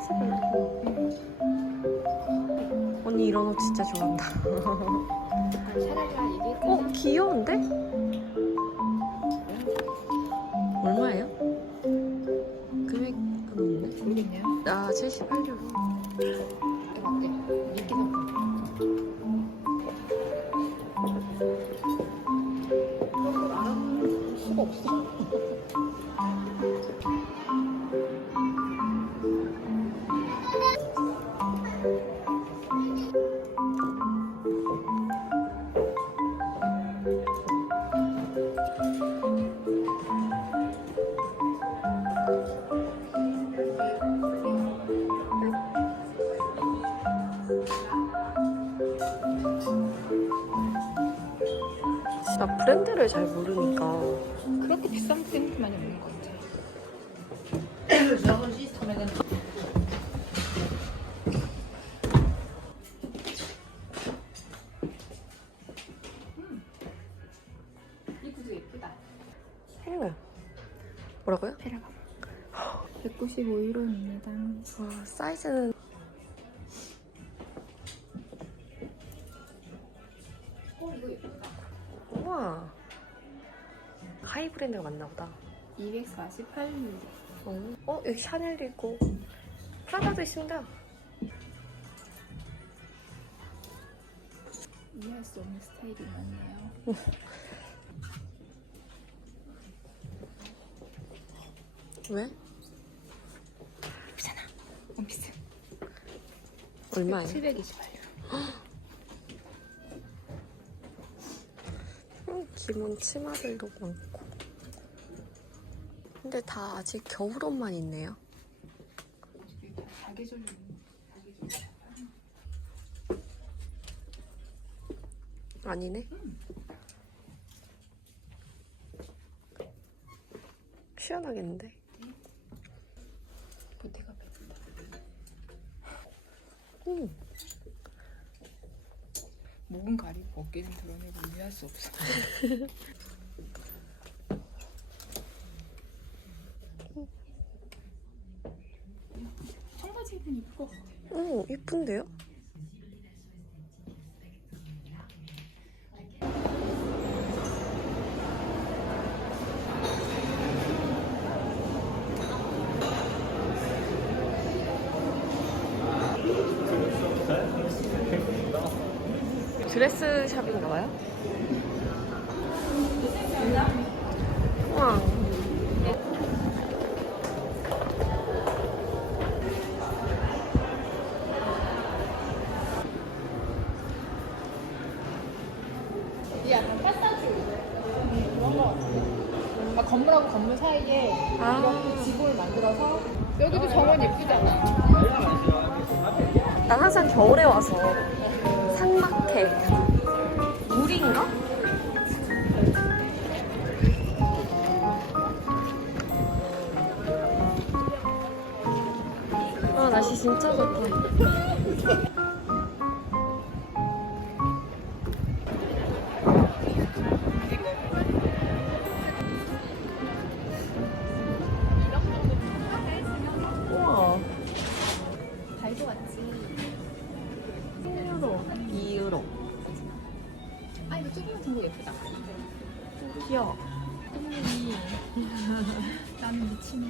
사이즈별로. 언니 이런 옷 진짜 좋아한다. 샤랄라 얘기했잖아. 귀여운데? 얼마예요? 금액은 없네. 모르겠네요. 78유로. 어때? 미끼 그런 걸 알아볼 수가 없어. 나 브랜드를 잘 모르니까. 그렇게 비싼 브랜드만이 없는 것 같아. 이 구두 예쁘다. 뭐라고요? 페라가 195유로입니다. 와, 사이즈는 이거 예쁘다. 우와. 하이 브랜드가 맞나 보다. 248유로. 여기 샤넬도 있고 프라다도 있습니다. 이해할 수 없는 스타일이 많네요. 왜? 예쁘잖아. 원피스. 얼마예요? 728유로. 기본 치마들도 많고. 근데 다 아직 겨울옷만 있네요. 사계절. 아니네. 시원하겠는데? 보태가 배진다. 목은 가리고 어깨는 드러내고 이해할 수 없어. 청바지 입으면 이쁠 것 같아. 예쁜데요? 드레스 샵인가 봐요? 우와. 이게 약간 파사주 그런 거 같아. 막 건물하고 건물 사이에 이렇게 지붕을 만들어서 여기도 정원 예쁘잖아. 난 항상 겨울에 와서 상막해. 물인가? 날씨 진짜 좋다. 우와. 다이소 같지. 1유로, 2유로. 아 이거 조그만 친구 예쁘다. 귀여워. 똥이 나는 미치네.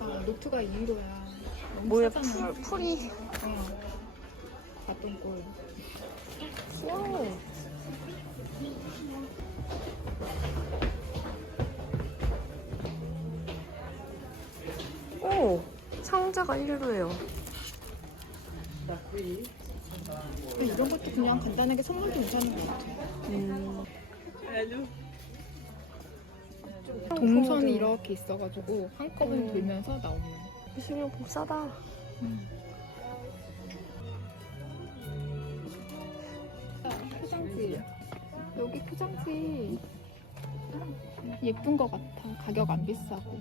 아 노트가 2유로야. 뭐야, 풀이. 봤던 꼴. 귀여워. 오, 상자가 1유로예요. 이런 것도 그냥 간단하게 선물도 괜찮은 것 같아. 동선이 이렇게 있어가지고 한꺼번에 돌면서 나오는. 식료품 싸다. 포장지. 여기 포장지 예쁜 것 같아. 가격 안 비싸고.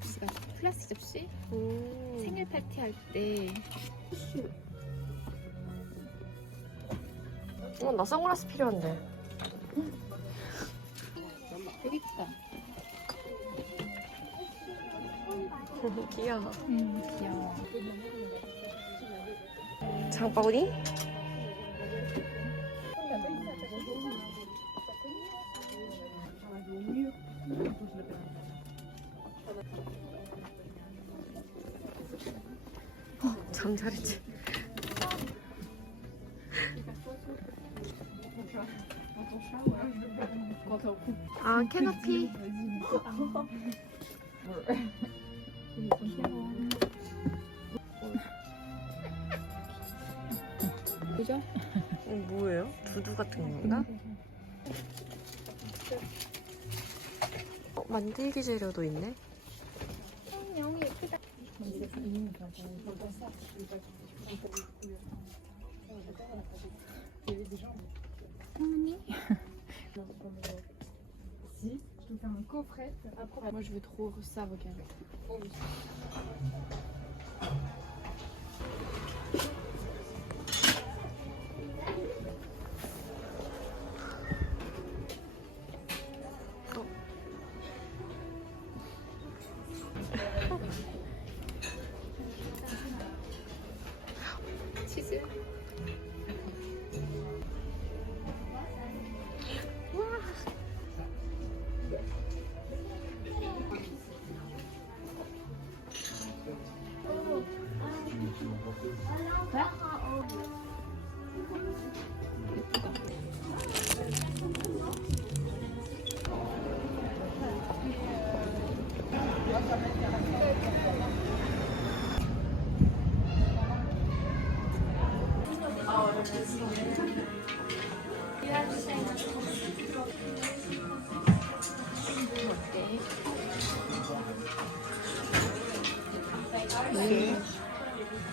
접시가 플라스틱 접시. 생일 파티 할 때. 나 선글라스 필요한데. 여기 있다. 귀여워. 귀여워. 장바구니? 잠자리지. 아, 캐노피. 그죠? 뭐예요? 두두 같은 건가? 만들기 재료도 있네. 영이 예쁘다. 어머니? Moi je veux trop ça, regarde. 치즈.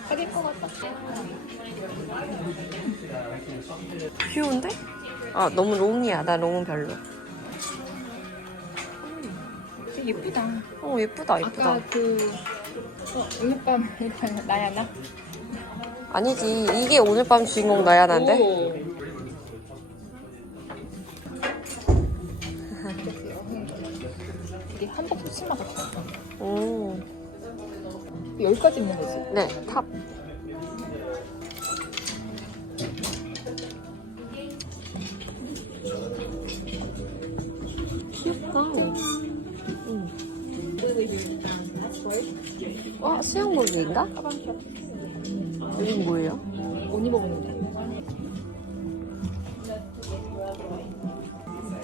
사귈 것 같다. 귀여운데? 아, 너무 롱이야. 나 롱은 별로. 되게 예쁘다. 예쁘다, 예쁘다. 아까 오늘 밤 나야 나? 아니지. 이게 오늘 밤 주인공 나야나인데? 오. 이게 한복 수치마 같아. 오. 여기까지 있는 거지? 네, 탑. 귀엽다. 수영복인가? 여긴 뭐예요? 못 입어보는데.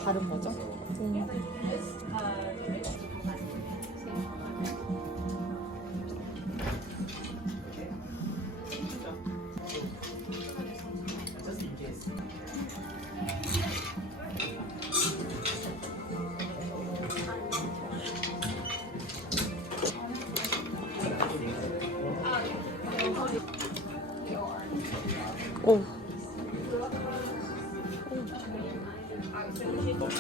다른 거죠? 오.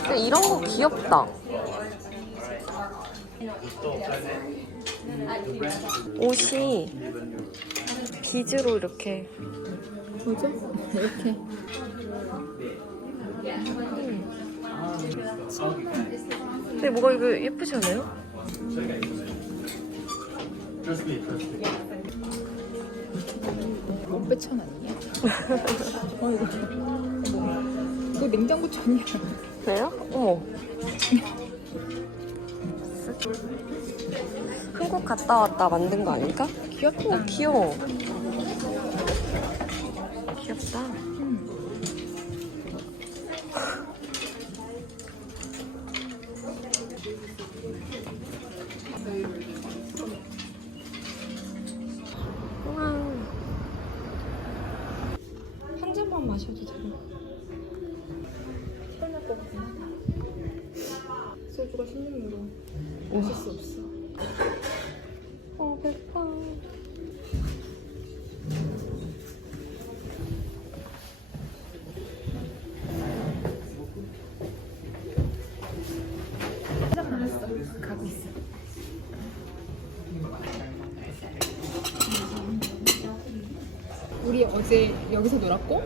근데 이런 거 귀엽다. 옷이 비즈로 이렇게. 뭐죠? 이렇게. 근데 뭐가 이거 예쁘지 않아요? 몸빼천 아니야? 이거 냉장고천이야. 그래요? 어머. 한국 갔다 왔다 만든 거 아닐까? 귀엽다. 귀여워. 귀엽다. 우와. 한 잔만 마셔도 되나? 시원할 것 같구나. 소주가 16유로. 마실 수 없어. 배파. 가고 있어. 우리 어제 여기서 놀았고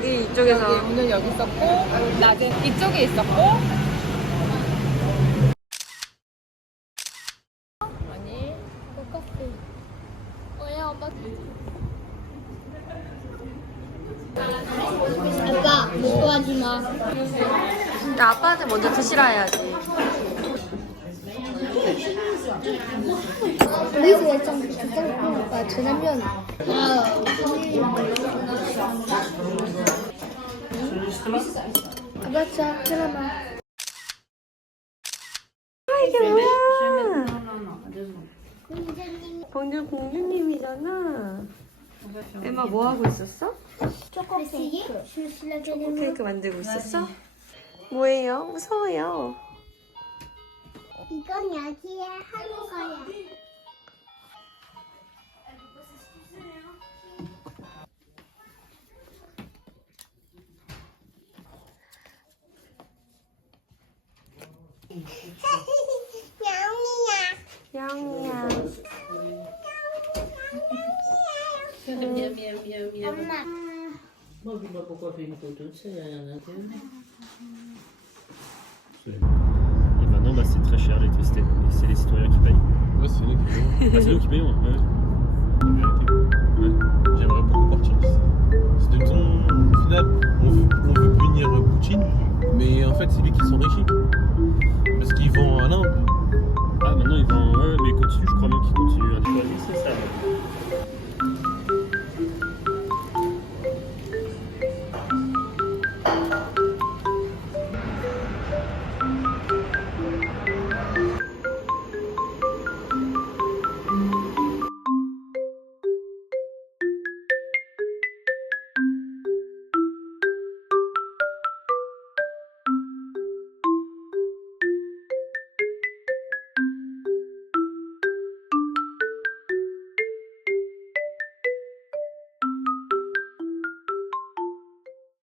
이쪽에서 오늘 여기 있었고 낮에 이쪽에 있었고 아니 똑같아. 아빠 못 도와지 마. 나 아빠한테 먼저 드시라 해야지. 우리 집에 좀 비싼 전화면. 아빠 자 하나만. 이게 뭐야? 방금 공주님이잖아. 엠마 뭐 하고 있었어? 초코 케이크. 케이크 만들고 있었어? 뭐예요? 무서워요. 이건 여기에 하는 거야. 양이야. 엄마. Moi, dis-moi pourquoi faire une photo, c'est un intérêt. Et maintenant, bah, c'est très cher l'électricité. Et c'est les citoyens qui payent. Ouais, c'est nous qui payons. Ah, c'est nous qui payons. Ouais. La vérité. J'aimerais beaucoup partir d'ici. C'est de ton. Au final, on veut punir Poutine, mais en fait, c'est lui qui s'enrichit. Parce qu'ils vont à l'Inde. Ah, maintenant ils vont. Ouais, mais ils continuent, je crois même qu'ils continuent à nettoyer, c'est ça.